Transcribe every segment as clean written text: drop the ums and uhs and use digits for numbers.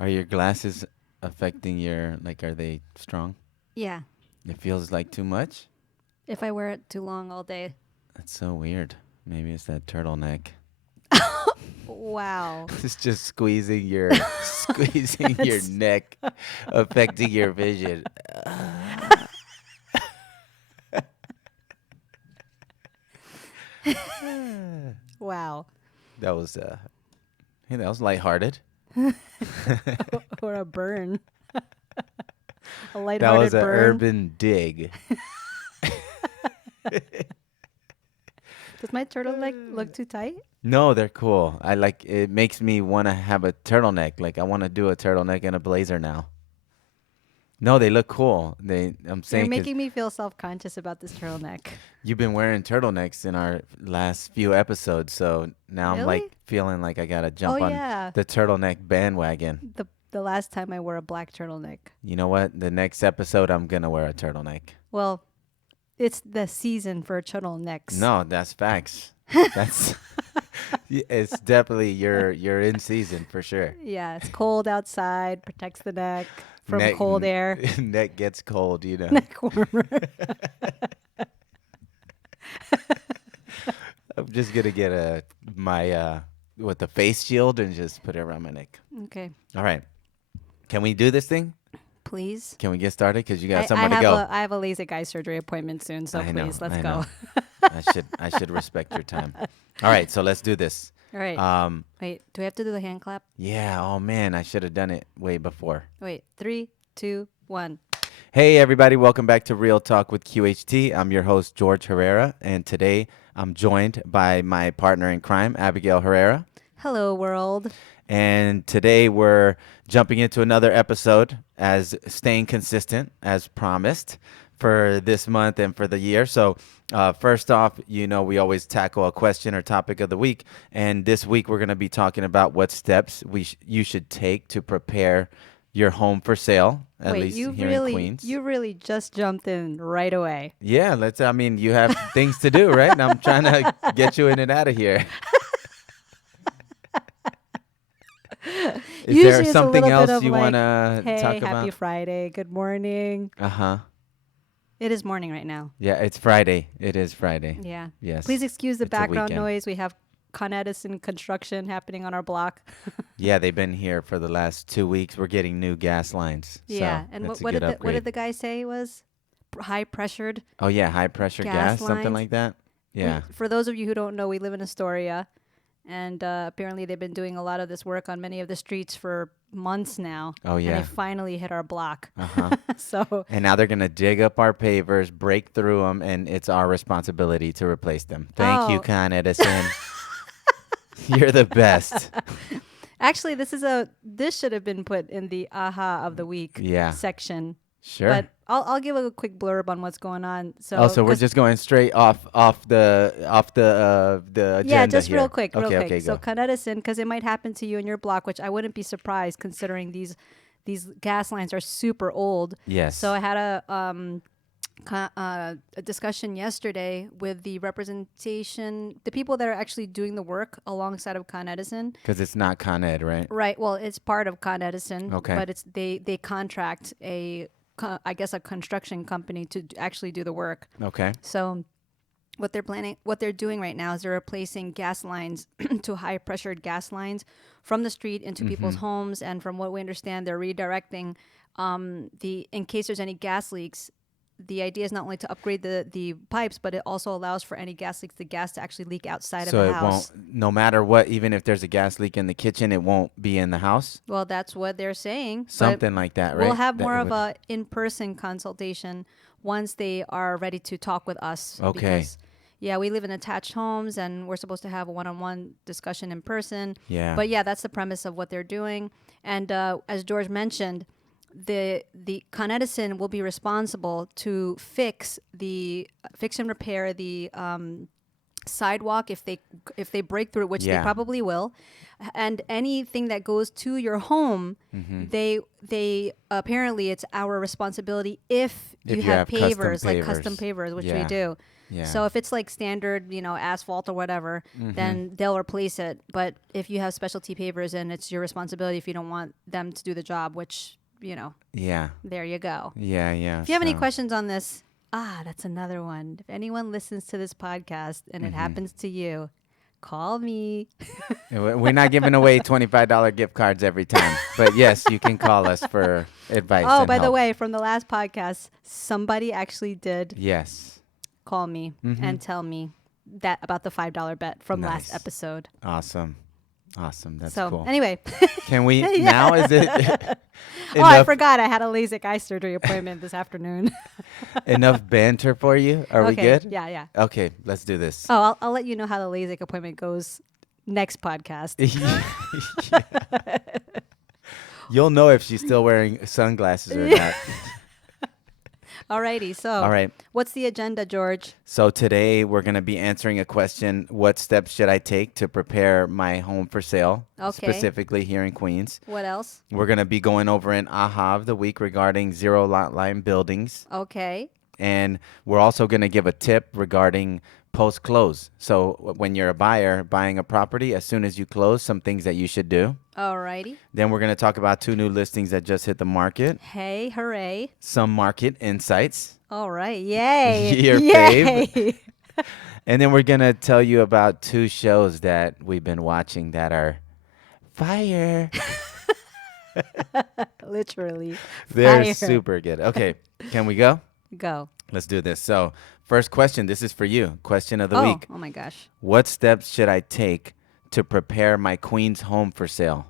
Are your glasses affecting your like? Are they strong? Yeah. It feels like too much. If I wear it too long all day. That's so weird. Maybe it's that turtleneck. Wow. It's just squeezing your squeezing your That's neck, affecting your vision. wow. That was hey, that was lighthearted. Or a burn. A That was lighthearted a burn. urban dig. Does my turtleneck look too tight? No, they're cool. I like it makes me want to have a turtleneck. Like I want to do a turtleneck and a blazer now. No, they look cool. I'm You're saying because making me feel self-conscious about this turtleneck. you've been wearing turtlenecks in our last few episodes, so now I'm like Really? feeling like I gotta Oh jump on yeah. the turtleneck bandwagon. The last time I wore a black turtleneck. You know what? The next episode, I'm gonna wear a turtleneck. Well, it's the season for turtlenecks. No, that's facts. That's it's definitely you're in season for sure. Yeah, it's cold outside, protects the neck from Neck cold air. neck gets cold, you know. Neck warmer. I'm just gonna get a my with the face shield and just put it around my neck. Okay, All right. Can we do this thing? please. Can we get started? Because you got I somewhere to have go. I have a LASIK eye surgery appointment soon, so I know. please let's I go. know. I should respect your time. All right. So let's do this. All right. Um. Wait, do we have to do the hand clap? Yeah. Oh man, I should have done it way before. Wait, 3, 2, 1. Hey everybody, welcome back to Real Talk with QHT. I'm your host George Herrera, and today I'm joined by my partner in crime, Abigail Herrera. Hello, world. And today we're jumping into another episode as staying consistent as promised for this month and for the year. So, first off, we always tackle a question or topic of the week. And this week we're going to be talking about what steps you should take to prepare your home for sale, at Wait, least here in Queens. you really just jumped in right away. Yeah, I mean, you have things to do, right? And I'm trying to get you in and out of here. Is there Usually it's a something little bit else of you want like, to hey, talk happy about? Friday, good morning. Uh-huh. It is morning right now. Yeah, it's Friday. It is Friday. Yeah. Yes. Please excuse the It's a background weekend. noise. We have Con Edison construction happening on our block. Yeah, they've been here for the last 2 weeks. We're getting new gas lines. Yeah. So And that's a what good did what upgrade. did the guy say was high pressured Oh, yeah, high pressure gas gas, something lines? like that. Yeah. For those of you who don't know, we live in Astoria, and apparently they've been doing a lot of this work on many of the streets for months now. Oh, And yeah. they finally hit our block. Uh-huh. So And now they're going to dig up our pavers, break through them, and it's our responsibility to replace them. Thank you, oh, Con Edison. You're the best. actually, this should have been put in the aha of the week Yeah. section. Sure. But I'll give a quick blurb on what's going on. So Oh, so we're 'cause- just going straight off the agenda yeah, just here. real quick, real Okay, quick. okay, So go. Con Edison, because it might happen to you in your block, which I wouldn't be surprised considering these gas lines are super old. Yes. So I had a discussion yesterday with the representation, the people that are actually doing the work alongside of Con Edison. Because it's not Con Ed, right? Right. Well, it's part of Con Edison. Okay. But they contract I guess a construction company to actually do the work. Okay. So what they're doing right now is they're replacing gas lines to high pressured gas lines from the street into people's homes. And from what we understand, they're redirecting in case there's any gas leaks. The idea is not only to upgrade the pipes, but it also allows for any gas leaks, the gas to actually leak outside of So the it house. won't, no matter what, even if there's a gas leak in the kitchen, it won't be in the house? Well, that's what they're saying. but Something like that, right? We'll have That more it of would- a in-person consultation once they are ready to talk with us. Okay. Because, yeah, we live in attached homes, and we're supposed to have a one-on-one discussion in person. Yeah. But yeah, that's the premise of what they're doing. And as George mentioned, the Con Edison will be responsible to fix and repair the sidewalk if they break through it, which they Yeah. probably will, and anything that goes to your home, they apparently it's our responsibility if If you you have have custom pavers, like custom pavers. pavers, which we Yeah. do. Yeah. So if it's like standard, asphalt or whatever, then they'll replace it. But if you have specialty pavers, and it's your responsibility if you don't want them to do the job, which, Yeah. there you go. Yeah. Yeah. If you have any So- questions on this, that's another one. If anyone listens to this podcast and it happens to you, call me. We're not giving away $25 gift cards every time, but yes, you can call us for advice. Oh, and by the help. way, from the last podcast, somebody actually did Yes. call me and tell me that about the $5 bet from Nice. last episode. Awesome. Awesome. That's So cool. anyway, Can we now? Is it oh, I enough, forgot I had a LASIK eye surgery appointment this afternoon. enough banter for you? Are we Okay, good? Yeah, yeah. Okay, let's do this. Oh, I'll let you know how the LASIK appointment goes next podcast. You'll know if she's still wearing sunglasses or not. Alrighty, so All right. what's the agenda, George? So today we're going to be answering a question: what steps should I take to prepare my home for sale, Okay. specifically here in Queens? What else? We're going to be going over an AHA of the week regarding zero lot line buildings. Okay. And we're also going to give a tip regarding post close. So when you're a buyer buying a property, as soon as you close, some things that you should do. Alrighty. Then we're going to talk about 2 new listings that just hit the market, Hey, hooray. some market insights, All right. Yay. Your Yay. and then we're going to tell you about 2 shows that we've been watching that are fire. Literally. They're Fire. super good. Okay, can we go? Go. Let's do this. So, first question, this is for you. Question of the week. Oh my gosh. What steps should I take to prepare my Queens home for sale?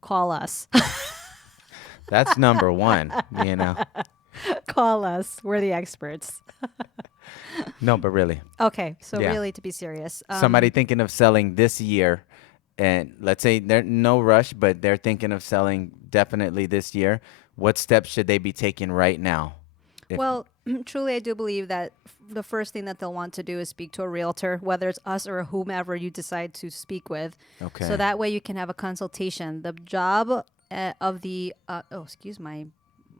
Call us. That's number 1, you know. Call us. We're the experts. No, but really. Okay. So Yeah. really, to be serious. Somebody thinking of selling this year, and let's say they're no rush, but they're thinking of selling definitely this year. What steps should they be taking right now? If- Well, truly, I do believe that the first thing that they'll want to do is speak to a realtor, whether it's us or whomever you decide to speak with. Okay. So that way you can have a consultation. The job of the excuse my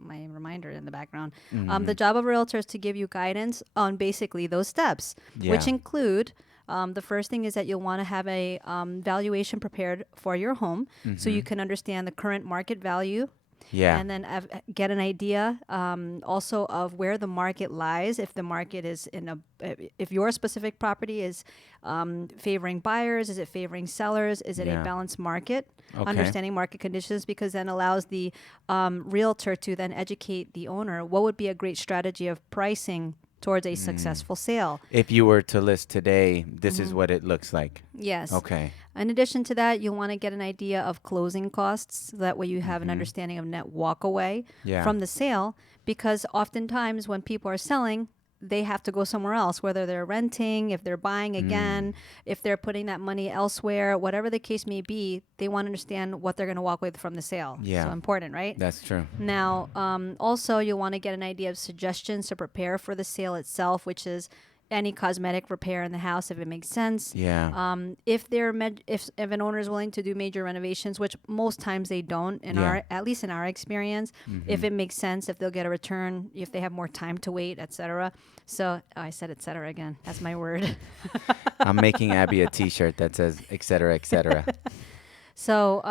reminder in the background. The job of a realtor is to give you guidance on basically those steps, which Yeah. include. The first thing is that you'll want to have a valuation prepared for your home, so you can understand the current market value. Yeah. And then get an idea also of where the market lies. If the market is if your specific property is favoring buyers, is it favoring sellers? Is it Yeah. a balanced market? Okay. Understanding market conditions, because then allows the realtor to then educate the owner what would be a great strategy of pricing towards a successful sale. If you were to list today, this Mm-hmm. is what it looks like. Yes. Okay. In addition to that, you'll want to get an idea of closing costs. So that way you have an understanding of net walkaway Yeah. from the sale. Because oftentimes when people are selling, they have to go somewhere else, whether they're renting, if they're buying again, if they're putting that money elsewhere, whatever the case may be, they want to understand what they're going to walk with from the sale. Yeah. So important, right? That's true. Now, also, you'll want to get an idea of suggestions to prepare for the sale itself, which is any cosmetic repair in the house if it makes sense. Yeah. If if an owner is willing to do major renovations, which most times they don't, in Yeah. our at least in our experience, if it makes sense, if they'll get a return, if they have more time to wait, etc. So I said etc. again. That's my word. I'm making Abby a T-shirt that says et cetera, et cetera. So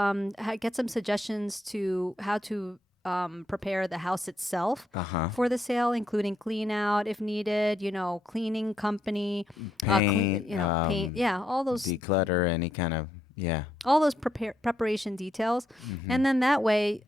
get some suggestions to how to prepare the house itself Uh-huh. for the sale, including clean out if needed, cleaning company, Paint, paint, yeah, all those Declutter, any kind of, yeah. preparation details. Mm-hmm. And then that way,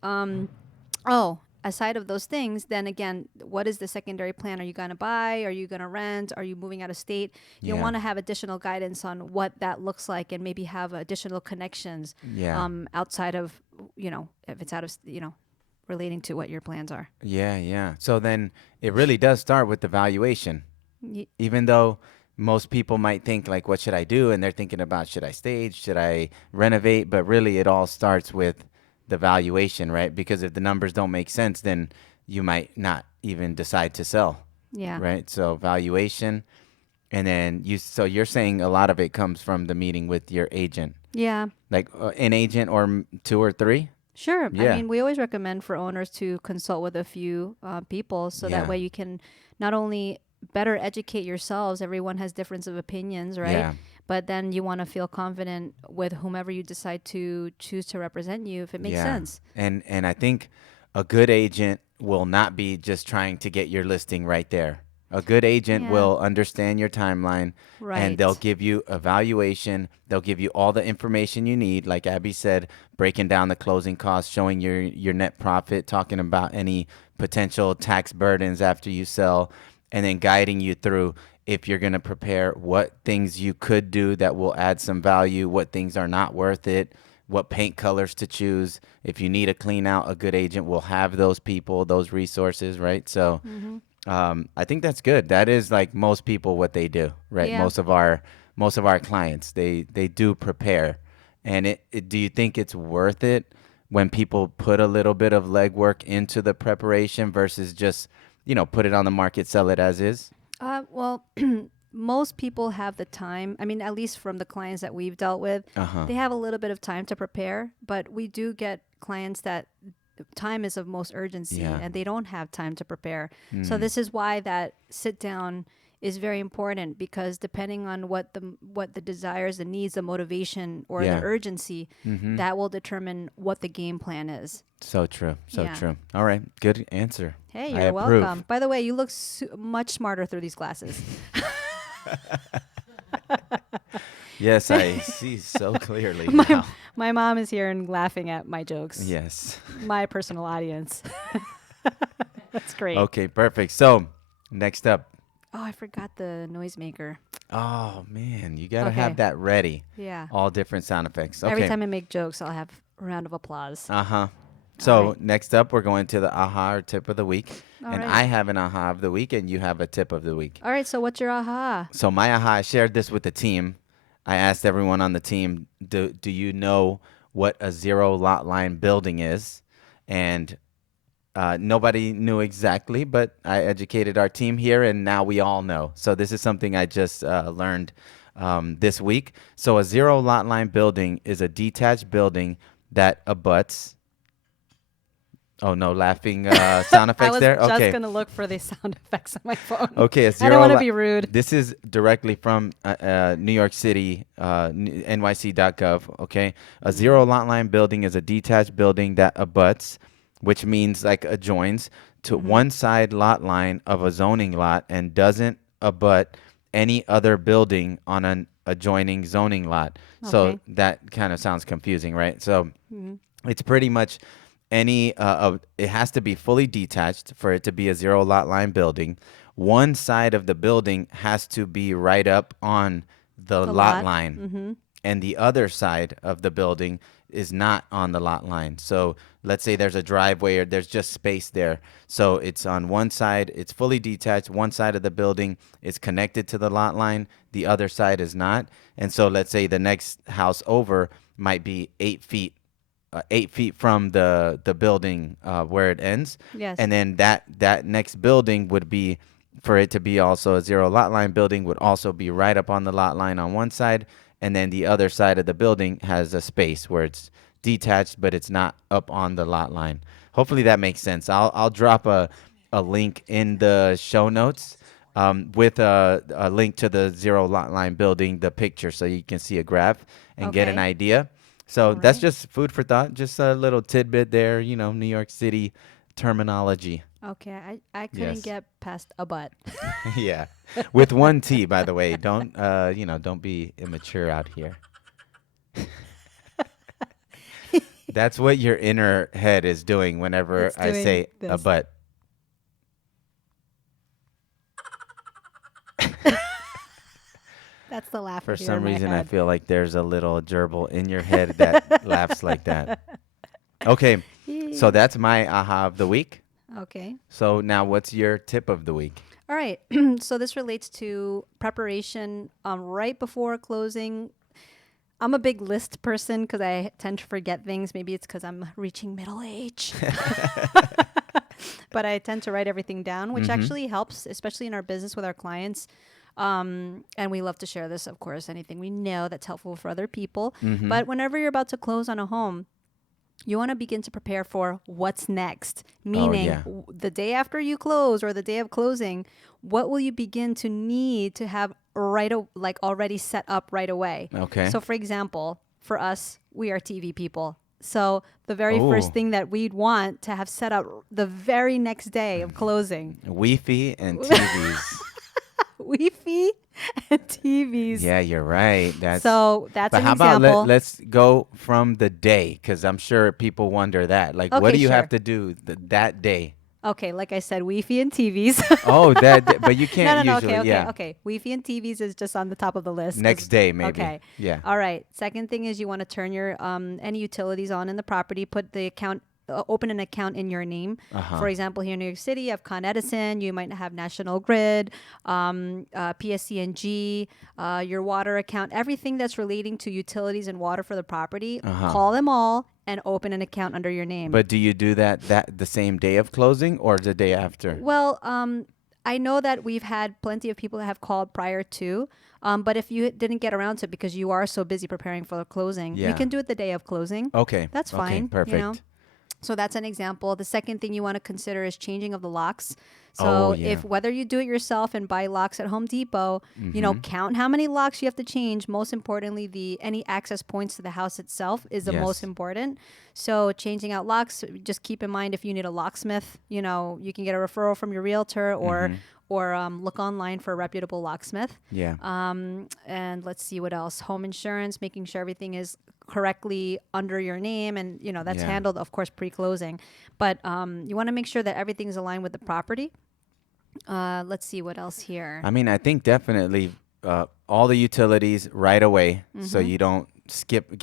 aside of those things, then again, what is the secondary plan? Are you going to buy? Are you going to rent? Are you moving out of state? You'll Yeah. want to have additional guidance on what that looks like, and maybe have additional connections Yeah. outside of, if it's out of, relating to what your plans are. Yeah, yeah. So then it really does start with the valuation. Y- Even though most people might think like, what should I do? And they're thinking about, should I stage? Should I renovate? But really it all starts with the valuation, right? Because if the numbers don't make sense, then you might not even decide to sell, Yeah. right? So valuation, And then so you're saying a lot of it comes from the meeting with your agent, Yeah. like an agent or two or three. Sure. I Yeah. mean, we always recommend for owners to consult with a few people so that Yeah. way you can not only better educate yourselves, everyone has difference of opinions, right? Yeah. But then you want to feel confident with whomever you decide to choose to represent you, if it makes Yeah. sense. And I think a good agent will not be just trying to get your listing right there. A good agent Yeah. will understand your timeline and they'll Right. give you evaluation. They'll give you all the information you need, like Abby said, breaking down the closing costs, showing your net profit, talking about any potential tax burdens after you sell, and then guiding you through if you're going to prepare what things you could do that will add some value, what things are not worth it, what paint colors to choose. If you need a clean out, a good agent will have those people, those resources, right? So Mm-hmm. I think that's good. That is like most people what they do, right? Yeah. Most of our clients they do prepare, and do you think it's worth it when people put a little bit of legwork into the preparation versus just put it on the market, sell it as is? Well, most people have the time. I mean, at least from the clients that we've dealt with, Uh huh. they have a little bit of time to prepare, but we do get clients that time is of most urgency Yeah. and they don't have time to prepare. So Mm. this is why that sit down is very important, because depending on what the desires, the needs, the motivation, or the Yeah. urgency, Mm-hmm. that will determine what the game plan is. So true. So Yeah. true. All right. Good answer. Hey, I you're approve. welcome. By the way, you look much smarter through these glasses. Yes, I see so clearly my now. my mom is here and laughing at my jokes. Yes. My personal audience. That's great. Okay, perfect. So, next up. Oh, I forgot the noisemaker. Oh, man, you got to Okay. have that ready. Yeah. All different sound effects. Every Okay. time I make jokes, I'll have a round of applause. Uh-huh. All So, right. next up, we're going to the aha or tip of the week. All And right. I have an aha of the week, and you have a tip of the week. All right. So what's your aha? So, my aha, I shared this with the team. I asked everyone on the team, do you know what a zero lot line building is? And nobody knew exactly, but I educated our team here, and now we all know. So this is something I just learned this week. So a zero lot line building is a detached building that abuts. Oh no, laughing sound I effects was there. just Okay, gonna look for the sound effects on my phone. okay, a I zero. don't want to be rude. This is directly from New York City, NYC.gov. Okay, a zero lot line building is a detached building that abuts, which means like adjoins to Mm-hmm. one side lot line of a zoning lot and doesn't abut any other building on an adjoining zoning lot. So Okay. that kind of sounds confusing, right? So Mm-hmm. it's pretty much any it has to be fully detached for it to be a zero lot line building. One side of the building has to be right up on the The lot lot. line, Mm-hmm. and the other side of the building is not on the lot line. So let's say there's a driveway or there's just space there. So it's on one side, it's fully detached. One side of the building is connected to the lot line, the other side is not. And so let's say the next house over might be 8 feet from the building where it ends, Yes. and then that next building would be, for it to be also a zero lot line building, would also be right up on the lot line on one side, and then the other side of the building has a space where it's detached but it's not up on the lot line. Hopefully that makes sense. I'll drop a link in the show notes with a link to the zero lot line building, the picture, so you can see a graph and get an Okay. idea. So All that's right. just food for thought, just a little tidbit there, New York City terminology. Okay. I couldn't Yes. get past a butt. Yeah. With one T, by the way. Don't be immature out here. That's what your inner head is doing whenever It's I doing say a this. but. That's the laugh I For hear in some my reason, I head. feel like there's a little gerbil in your head that laughs like that. Okay. So that's my aha of the week. Okay. So now what's your tip of the week? All right. So this relates to preparation right before closing. I'm a big list person because I tend to forget things. Maybe it's because I'm reaching middle age. But I tend to write everything down, which Mm-hmm. actually helps, especially in our business with our clients. And we love to share this, of course, anything we know that's helpful for other people. Mm-hmm. But whenever you're about to close on a home, you want to begin to prepare for what's next. Meaning, yeah. the day after you close or the day of closing, what will you begin to need to have like already set up right away? Okay. So, for example, for us, we are TV people. So the very Oh. first thing that we'd want to have set up the very next day of closing, Wi-Fi and TVs. Wi-Fi and TVs. Yeah, you're right. That's So that's But an how example. about let's go from the day, because I'm sure people wonder that. Like, what Okay, do you sure. have to do that day? Okay, like I said, Wi-Fi and TVs. Oh, but you No, can't no, usually. okay. Yeah. Okay. Wi-Fi and TVs is just on the top of the list. 'cause- Next day, maybe. Okay. Yeah. All right. Second thing is you want to turn your any utilities on in the property. Put the account. Open an account in your name. Uh-huh. For example, here in New York City, you have Con Edison. You might have National Grid, PSC&G, your water account. Everything that's relating to utilities and water for the property. Call them all and open an account under your name. But do you do that the same day of closing or the day after? Well, I know that we've had plenty of people that have called prior to, but if you didn't get around to it because you are so busy preparing for the closing, Yeah. you can do it the day of closing. Okay. That's Okay, fine. perfect. You know? So that's an example. The second thing you want to consider is changing of the locks. So Oh, yeah. if whether you do it yourself and buy locks at Home Depot, you know, Mm-hmm. count how many locks you have to change. Most importantly, any access points to the house itself is the most Yes. important. So changing out locks, just keep in mind if you need a locksmith, you know, you can get a referral from your realtor or look online for a reputable locksmith. Yeah. And let's see what else. Home insurance, making sure everything is correctly under your name, and you know that's Yeah. handled, of course, pre-closing. But you want to make sure that everything's aligned with the property. Let's see what else here. I mean, I think definitely all the utilities right away, so Mm-hmm. you don't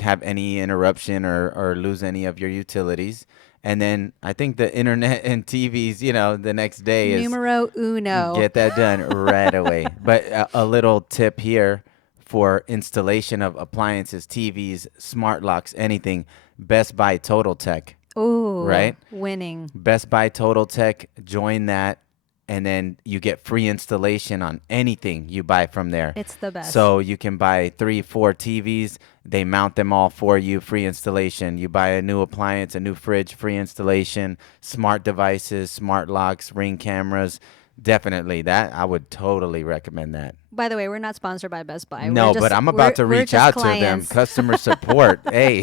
have any interruption or lose any of your utilities. And then I think the internet and TVs, you know, the next day is Numero uno. get that done right away. But a little tip here for installation of appliances, TVs, smart locks, anything, Best Buy Total Tech. Ooh, Right? winning. Best Buy Total Tech, join that, and then you get free installation on anything you buy from there. It's the best. So you can buy 3, 4 TVs. They mount them all for you, free installation. You buy a new appliance, a new fridge, free installation. Smart devices, smart locks, Ring cameras. Definitely that. I would totally recommend that. By the way, we're not sponsored by Best Buy. No, We're just- but I'm about to we're reach just out to them. clients. Customer support. Hey,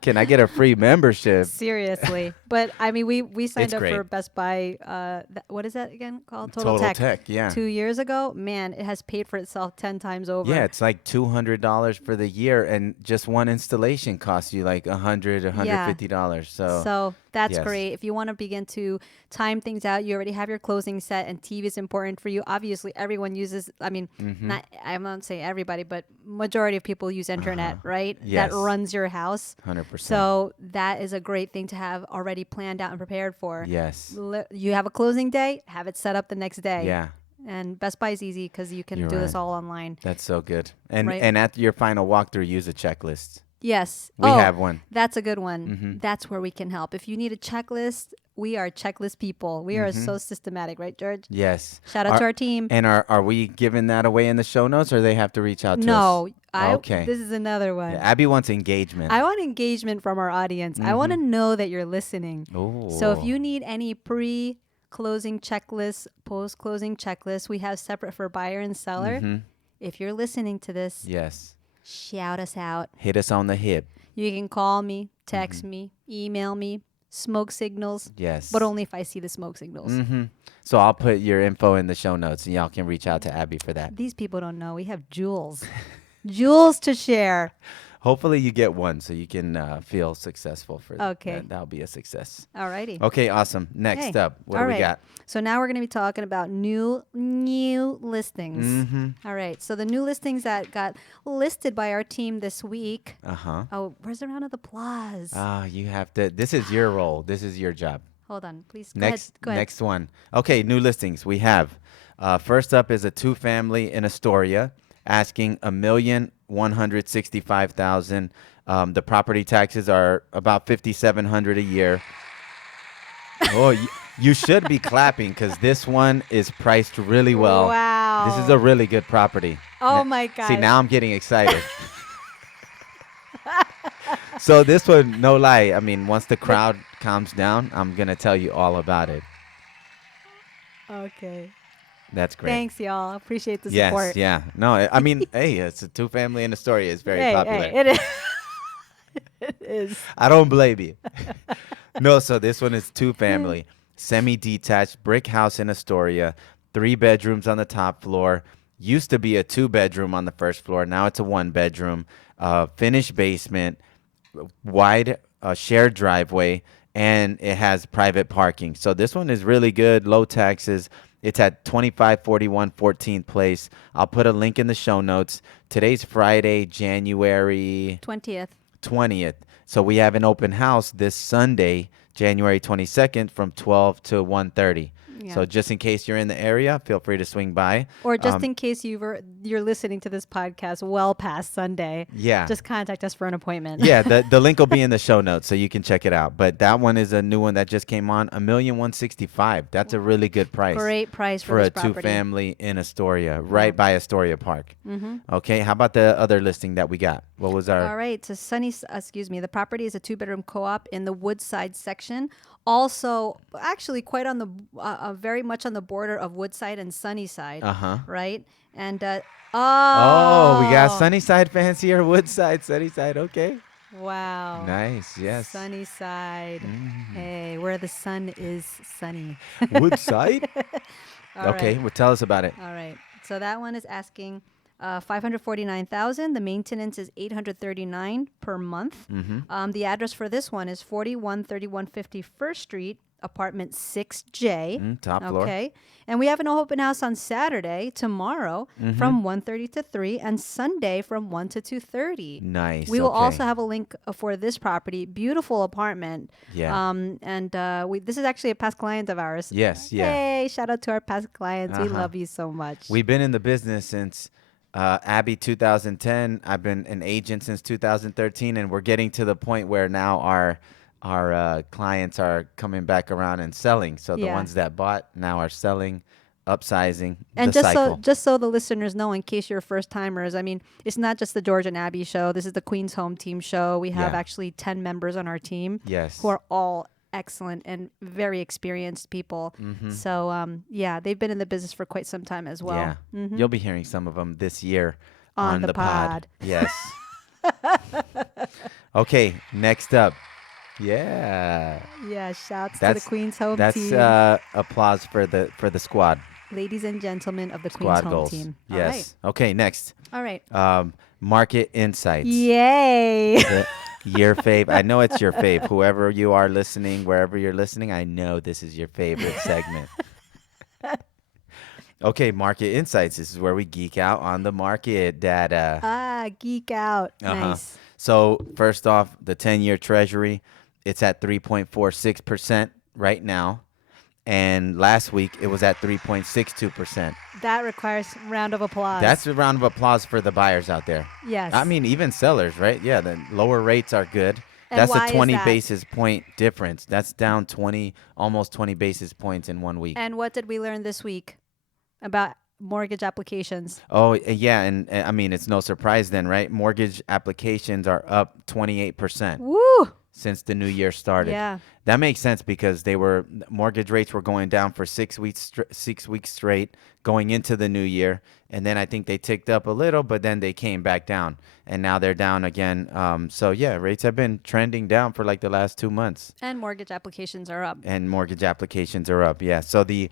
can I get a free membership? Seriously, but I mean, we signed It's up great. for Best Buy. What is that again called? Total Tech, yeah. 2 years ago, man, it has paid for itself 10 times over. Yeah, it's like $200 for the year, and just one installation costs you like $100, $150. So that's yes. great. If you want to begin to time things out, you already have your closing set, and TV is important for you. Obviously, everyone uses. I mean, not I won't say everybody, but majority of people use internet, right? Yes. That runs your house. 100%. So that is a great thing to have already planned out and prepared for. Yes. You have a closing day, have it set up the next day. Yeah, And Best Buy is easy because you can You're do this right. all online. that's so good. And Right. and at your final walkthrough, use a checklist. Yes. We have one. That's a good one. That's where we can help. If you need a checklist, we are checklist people. We are so systematic, right, George? Yes. Shout out to our team. And are we giving that away in the show notes, or they have to reach out to us? No, Okay. This is another one. Yeah, Abby wants engagement. I want engagement from our audience. I want to know that you're listening. Ooh. So if you need any pre-closing checklists, post-closing checklists, we have separate for buyer and seller. If you're listening to this, Yes. shout us out. Hit us on the hip. You can call me, text me, email me, smoke signals, Yes. but only if I see the smoke signals. So I'll put your info in the show notes, and y'all can reach out to Abby for that. These people don't know. We have jewels. Jewels to share. Hopefully you get one so you can feel successful for Okay. that. That'll be a success. Alrighty. Okay, awesome. Next Hey, up, what all do we right. got? So now we're going to be talking about new listings. Mm-hmm. All right. So the new listings that got listed by our team this week. Uh-huh. Oh, where's the round of applause? Ah, you have to. This is your role. This is your job. Hold on, please. Next, Go ahead. next one. Okay, new listings. We have. First up is a 2-family in Astoria, asking $1,165,000. The property taxes are about $5,700 a year. Oh, you should be clapping because this one is priced really well. Wow. Wow. This is a really good property. Oh Na- my See, God. now I'm getting excited. So this one, no lie. I mean, once the crowd calms down, I'm gonna tell you all about it. Okay. That's great. Thanks, y'all. Appreciate the Yes, support. yeah. No, I mean, hey, it's a two-family in Astoria. It's very popular. Hey, it is. It is. I don't blame you. No, so this one is two-family, semi-detached brick house in Astoria, 3 bedrooms on the top floor. Used to be a 2 bedroom on the first floor. Now it's a 1 bedroom, finished basement, wide shared driveway, and it has private parking. So this one is really good, low taxes. It's at 2541 14th Place. I'll put a link in the show notes. Today's Friday, January 20th. 20th. So we have an open house this Sunday, January 22nd from 12 to 1:30. Yeah. So just in case you're in the area, feel free to swing by. Or just in case you're listening to this podcast well past Sunday, Yeah. just contact us for an appointment. Yeah, the link will be in the show notes so you can check it out. But that one is a new one that just came on, $1,165,000. That's a really good price. Great price for this a property. two-family in Astoria, right by Astoria Park. Okay, how about the other listing that we got? What was our? All right, it's the property is a 2-bedroom co-op in the Woodside section. Also, actually, quite on the very much on the border of Woodside and Sunnyside. Right, and Oh, we got Sunnyside fans here. Woodside, Sunnyside. Okay, wow, nice. Yes, Sunnyside. Hey, where the sun is sunny. Woodside. All Okay, right. well, tell us about it. All right. So that one is asking 549,000. The maintenance is 839 per month. The address for this one is 413150 First Street, apartment 6J. Top floor. Okay. And we have an open house on Saturday, tomorrow, from 1:30 to 3, and Sunday from 1 to 2:30. Nice. We will okay. also have a link for this property. Beautiful apartment. Yeah. And this is actually a past client of ours. Yes. Yeah. Hey, shout out to our past clients. We Uh-huh. love you so much. We've been in the business since Abby 2010. I've been an agent since 2013, and we're getting to the point where now our clients are coming back around and selling. So the Yeah. ones that bought now are selling, upsizing. And the just cycle. so the listeners know, in case you're first timers, I mean, it's not just the George and Abby show. This is the Queen's Home Team show. We have Yeah. actually 10 members on our team Yes. who are all excellent and very experienced people. So yeah, they've been in the business for quite some time as well. Yeah. You'll be hearing some of them this year On on, the pod. pod. Yes. Okay, next up. Yeah. Yeah, shouts to That's the Queen's Home That's Team. applause for the squad. Ladies and gentlemen of the Queen's Squad Home goals. Team. Yes. Okay, next. All right. Market insights. Yay. Your fave. I know it's your fave. Whoever you are listening, wherever you're listening, I know this is your favorite segment. Okay, market insights. This is where we geek out on the market data. Geek out. Uh-huh. Nice. So first off, the 10-year Treasury, it's at 3.46% right now. And last week, it was at 3.62%. That requires a round of applause. That's a round of applause for the buyers out there. Yes. I mean, even sellers, right? Yeah, the lower rates are good. And That's why a is 20 that? basis point difference. That's down almost 20 basis points in 1 week. And what did we learn this week about mortgage applications? Oh, yeah. And I mean, it's no surprise then, right? Mortgage applications are up 28%. Woo! Since the new year started. Yeah. That makes sense because mortgage rates were going down for 6 weeks straight going into the new year, and then I think they ticked up a little, but then they came back down, and now they're down again. So yeah, rates have been trending down for like the last 2 months, And mortgage applications are up. and mortgage applications are up. Yeah. So the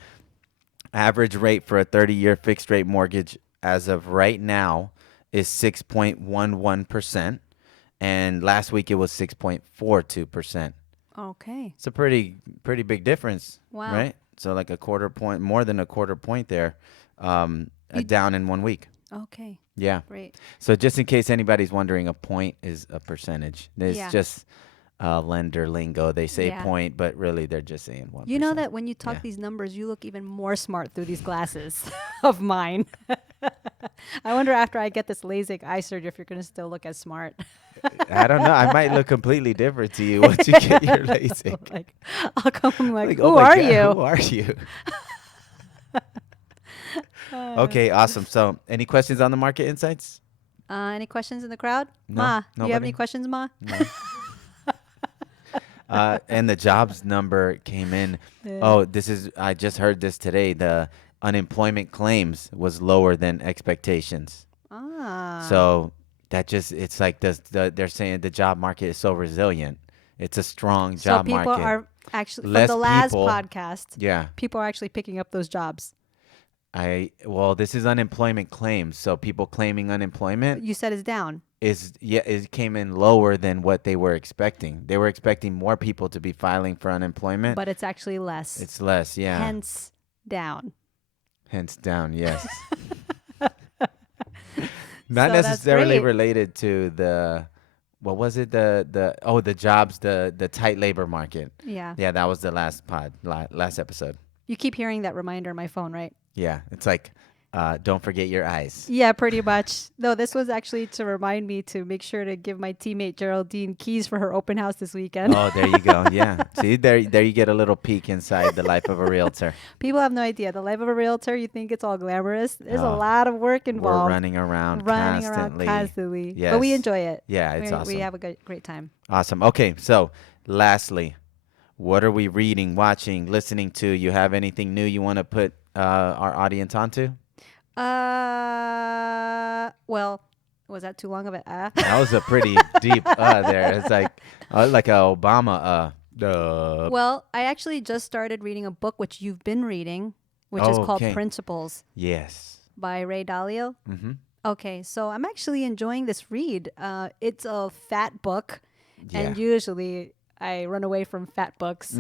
average rate for a 30-year fixed rate mortgage as of right now is 6.11%. And last week it was 6.42%. Okay. It's a pretty big difference, Wow. right? So like a quarter point, more than a quarter point there, down in 1 week. Okay. Yeah. Great. So just in case anybody's wondering, a point is a percentage. It's Yeah. just lender lingo. They say Yeah. point, but really they're just saying 1%. You know that when you talk Yeah. these numbers, you look even more smart through these glasses of mine. I wonder after I get this LASIK eye surgery if you're going to still look as smart. I don't know. I might look completely different to you once you get your LASIK. Like, I'll come like, oh who my are God, you? Who are you? Okay, awesome. So, any questions on the market insights? Any questions in the crowd? No, Ma, you have any nobody. questions, Ma? No. And the jobs number came in. Yeah. Oh, I just heard this today. The unemployment claims was lower than expectations. Ah. So it's like they're saying the job market is so resilient. It's a strong So job people market. are actually, from Less the last people. podcast, Yeah. people are actually picking up those jobs. Well, this is unemployment claims. So people claiming unemployment You said is down, it came in lower than what they were expecting. They were expecting more people to be filing for unemployment. but it's actually less. It's less, yeah. Hence down. Hence down, yes. Not So that's necessarily great. related to the what was it? The jobs, the tight labor market. Yeah. Yeah, that was the last episode. You keep hearing that reminder on my phone, right? Yeah, it's like don't forget your eyes. Yeah, pretty much. No, this was actually to remind me to make sure to give my teammate Geraldine keys for her open house this weekend. Oh, there you go. Yeah. See, there you get a little peek inside the life of a realtor. People have no idea. The life of a realtor, you think it's all glamorous. There's a Oh, lot of work We're involved. running around Running constantly. around constantly. But we Yes. enjoy it. Yeah, it's awesome. We have a great time. Awesome. Okay, so lastly, what are we reading, watching, listening to? You have anything new you want to put our audience onto? Well, was that too long of a That was a pretty deep there. It's like a Obama Well, I actually just started reading a book which you've been reading, which is Oh, called okay. Principles Yes. by Ray Dalio. Mm-hmm. Okay, so I'm actually enjoying this read. It's a fat book, and Yeah. usually I run away from fat books.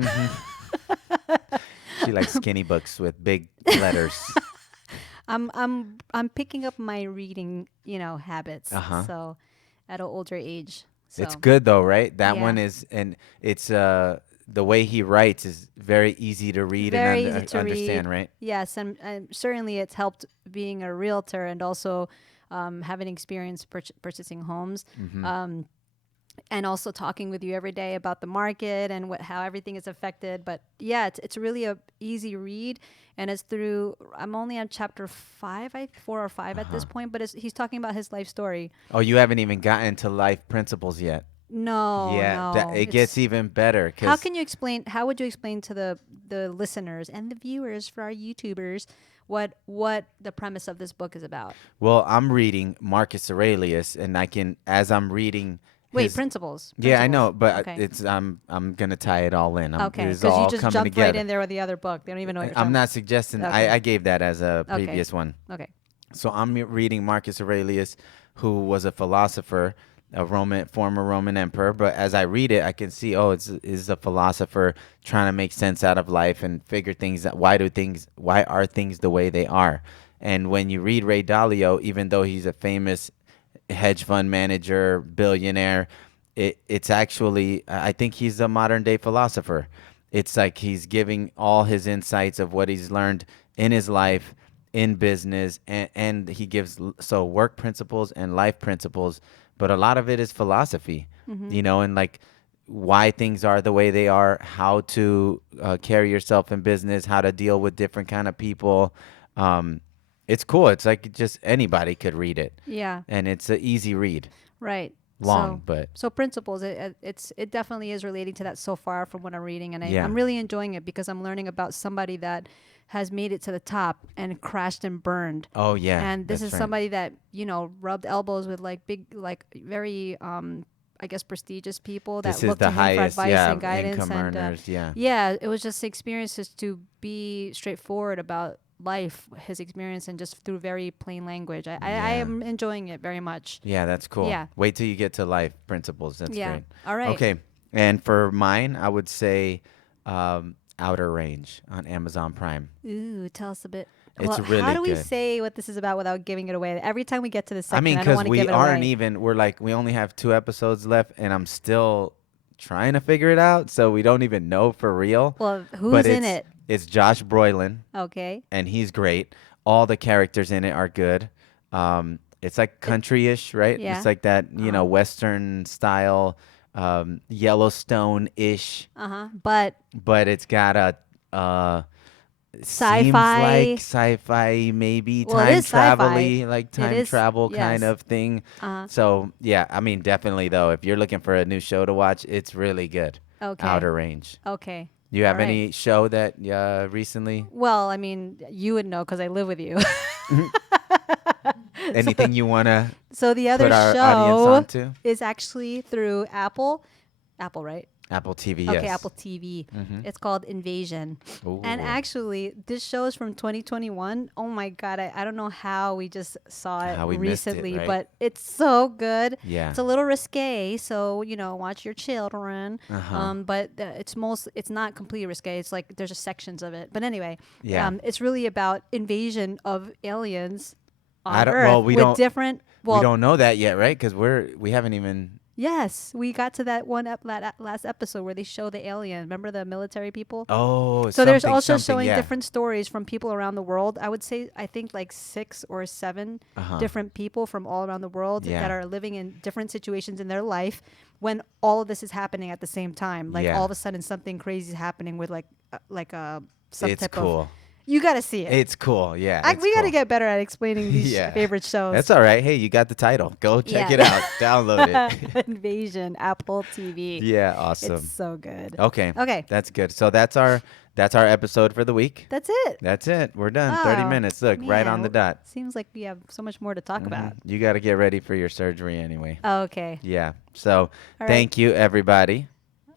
She likes skinny books with big letters. I'm picking up my reading, habits. Uh-huh. So at an older age. So It's good though, right? That Yeah. one is, and it's the way he writes is very easy to read Very and easy to understand, read. right? Yes, and certainly it's helped being a realtor and also having experience purchasing homes. And also talking with you every day about the market and how everything is affected. But yeah, it's really a easy read, and it's through. I'm only on chapter 5, 4 or 5 at this point. But he's talking about his life story. Oh, you haven't even gotten to life principles yet. No, Yeah, no, it gets even better. How can you explain? How would you explain to the listeners and the viewers for our YouTubers what the premise of this book is about? Well, I'm reading Marcus Aurelius, and as I'm reading. Wait, his- principles. Yeah, I Principles. know, but Okay. I'm gonna tie it all in. Okay, It's because you all just coming jumped together. right in there with the other book. They don't even know what you're I'm talking not suggesting. Okay. I gave that as a Okay. previous one. Okay. So I'm reading Marcus Aurelius, who was a philosopher, a former Roman emperor. But as I read it, I can see, it's a philosopher trying to make sense out of life and figure things out. Why are things the way they are? And when you read Ray Dalio, even though he's a famous hedge fund manager, billionaire, it's actually, I think he's a modern day philosopher. It's like he's giving all his insights of what he's learned in his life, in business, and he gives work principles and life principles, but a lot of it is philosophy, and like why things are the way they are, how to carry yourself in business, how to deal with different kind of people. It's cool. It's like just anybody could read it, Yeah. and it's an easy read. Right. Long, so, but so principles. It definitely is relating to that so far from what I'm reading, and Yeah. I'm really enjoying it because I'm learning about somebody that has made it to the top and crashed and burned. oh yeah, And this that's is right. somebody that rubbed elbows with like big, like very I guess prestigious people that This is looked the to him for highest, advice yeah, and guidance. income And earners, yeah. yeah, it was just experiences to be straightforward about life, his experience, and just through very plain language. I Yeah. am enjoying it very much. Yeah, that's cool. Yeah. Wait till you get to life principles. That's Yeah. great. All right. Okay. And for mine, I would say Outer Range on Amazon Prime. Ooh, tell us a bit. It's Well, really how do we good. say what this is about without giving it away? Every time we get to this I section, mean, I don't because want to we give it aren't away. even, we only have 2 episodes left, and I'm still trying to figure it out. So we don't even know for real. Well, But who's in it? It's Josh Brolin, Okay. and he's great. All the characters in it are good. It's like country-ish, right? Yeah. It's like that, Western style, Yellowstone-ish, But but it's got a seems like Sci-fi. sci-fi, maybe Well, it time is travel sci-fi. like It time is, travel kind yes. of thing. Uh, So yeah, I mean, definitely though, if you're looking for a new show to watch, it's really good. okay. Outer Range. Okay. You All have right. any show that recently? Well, I mean, you would know because I live with you. so, Anything you want to so the put other our audience show onto? is actually through Apple. Apple, right? Apple TV, Okay, yes. Apple TV. Mm-hmm. It's called Invasion. And Ooh, actually, this show is from 2021. Oh my God, I don't know how we just saw it how we missed it, recently, right? but it's so good. Yeah. It's a little risque, so watch your children. Uh-huh. But it's not completely risque. It's like there's just sections of it. But anyway, Yeah. it's really about invasion of aliens I on don't. Earth Well, we with don't. different. We Well, don't know that yet, right? Because we haven't even. yes, we got to that one last episode where they show the alien. Remember the military people? Oh, So there's something, also something. showing Yeah. different stories from people around the world. I would say I think like 6 or 7 Uh-huh. different people from all around the world Yeah. that are living in different situations in their life when all of this is happening at the same time. Like Yeah. all of a sudden something crazy is happening with some It's type cool. of. You got to see it. It's cool. Yeah. It's We got to cool. get better at explaining these Yeah. favorite shows. That's all right. Hey, you got the title. Go check Yeah. it out. Download it. Invasion, Apple TV. Yeah. Awesome. It's so good. Okay. Okay. That's good. So that's our episode for the week. That's it. That's it. We're done. 30 Oh, minutes. Look, right on the man, dot. Seems like we have so much more to talk about. You got to get ready for your surgery anyway. Okay. Yeah. So All right. thank you, everybody,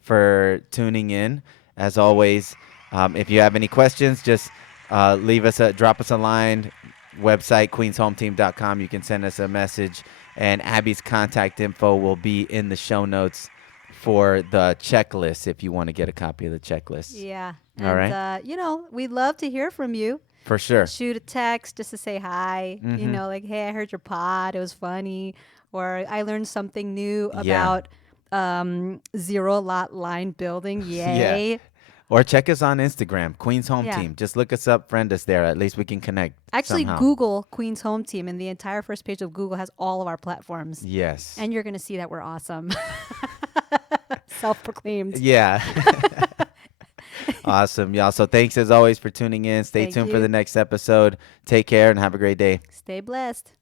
for tuning in. As always, if you have any questions, just drop us a line. Website, queenshometeam.com. You can send us a message. And Abby's contact info will be in the show notes for the checklist if you want to get a copy of the checklist. Yeah. All right. And, we'd love to hear from you. For sure. Shoot a text just to say hi. Like, hey, I heard your pod. It was funny. Or I learned something new Yeah. about zero lot line building. Yay. Yeah. Or check us on Instagram, Queens Home Yeah. Team. Just look us up, friend us there. At least we can connect. Actually, somehow. Google Queen's Home Team, and the entire first page of Google has all of our platforms. Yes. And you're going to see that we're awesome. Self-proclaimed. Yeah. Awesome, y'all. So thanks as always for tuning in. Stay Thank tuned for you. the next episode. Take care and have a great day. Stay blessed.